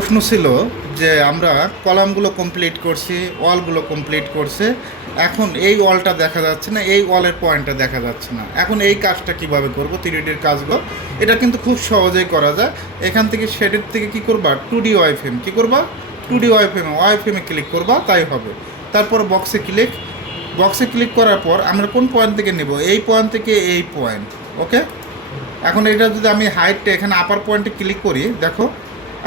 প্রশ্ন ছিল যে আমরা কলামগুলো কমপ্লিট করছি, ওয়ালগুলো কমপ্লিট করছে, এখন এই ওয়ালটা দেখা যাচ্ছে না, এই ওয়ালের পয়েন্টটা দেখা যাচ্ছে না। এখন এই কাজটা কীভাবে করব থ্রিডির কাজগুলো? এটা কিন্তু খুব সহজেই করা যায়। এখান থেকে শেডের থেকে কি করবা? টু ডি ওয়াইফএম কী করবা? টু ডি ওয়াইফএম ওয়াইফএমে ক্লিক করবা, তাই হবে। তারপর বক্সে ক্লিক বক্সে ক্লিক করার পর আমরা কোন পয়েন্ট থেকে নেব? এই পয়েন্ট থেকে এই পয়েন্ট ওকে এখন এটা যদি আমি হাইটটা এখানে আপার পয়েন্টে ক্লিক করি, দেখো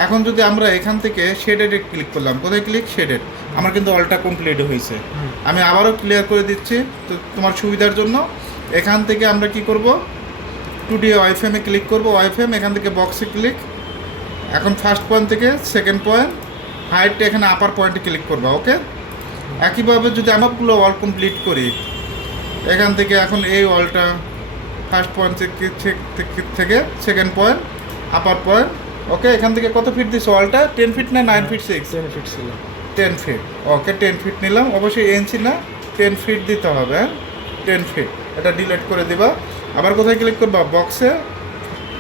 এখন যদি আমরা এখান থেকে শেডেডে ক্লিক করলাম কোথায় ক্লিক শেডেড আমার কিন্তু অলটা কমপ্লিট হয়েছে। আমি আবারও ক্লিয়ার করে দিচ্ছি তো তোমার সুবিধার জন্য। এখান থেকে আমরা কি করব? টু ডি ওয়াইফএমে ক্লিক করব। ওয়াইফএম এখান থেকে বক্সে ক্লিক এখন ফার্স্ট পয়েন্ট থেকে সেকেন্ড পয়েন্ট হাইটটা এখানে আপার পয়েন্টে ক্লিক করব ওকে একইভাবে যদি আমারগুলো ওয়াল কমপ্লিট করি এখান থেকে এখন এই ওয়ালটা ফার্স্ট পয়েন্ট থেকে second point upper point okay এখান থেকে কত ফিট দিস ওয়ালটা টেন ফিট না nine feet six ten feet ছিল। Ten feet okay ten feet নিলাম। অবশ্যই ইঞ্চি না টেন ফিট দিতে হবে টেন ফিট এটা ডিলিট করে দিবা। আবার কোথায় ক্লিক করবা? বক্সে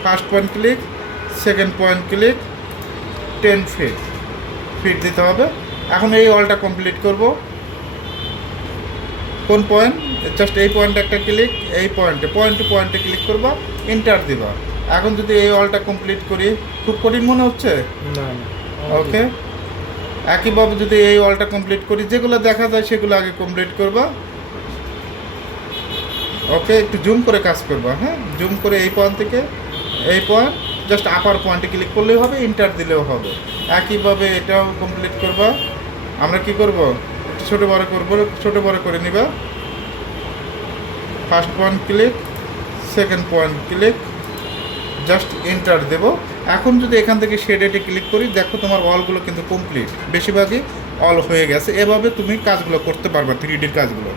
first point click second point click ten feet feet দিতে হবে। এখন এই অলটা কমপ্লিট করব। কোন পয়েন্ট জাস্ট এই পয়েন্টে একটা ক্লিক এই পয়েন্টে পয়েন্ট টু পয়েন্টে ক্লিক করবা। এন্টার দিবা। এখন যদি এই অলটা কমপ্লিট করি খুব কঠিন মনে হচ্ছে? না ওকে একইভাবে যদি এই অলটা কমপ্লিট করি যেগুলো দেখা যায় সেগুলো আগে কমপ্লিট করবা। ওকে একটু জুম করে কাজ করবা হ্যাঁ? জুম করে এই পয়েন্ট থেকে এই পয়েন্ট জাস্ট আপার পয়েন্টে ক্লিক করলেও হবে ইন্টার দিলেও হবে। একইভাবে এটাও কমপ্লিট করবা। আমরা কি করব? একটু ছোটো বড় করব ছোটো বড় করে নিবা। First point click second point click just enter দেব। এখন যদি এখান থেকে শেডেটে ক্লিক করি, দেখো তোমার অলগুলো কিন্তু কমপ্লিট বেশিরভাগই অল হয়ে গেছে। এভাবে তুমি কাজগুলো করতে পারবে থ্রি ডির কাজগুলো।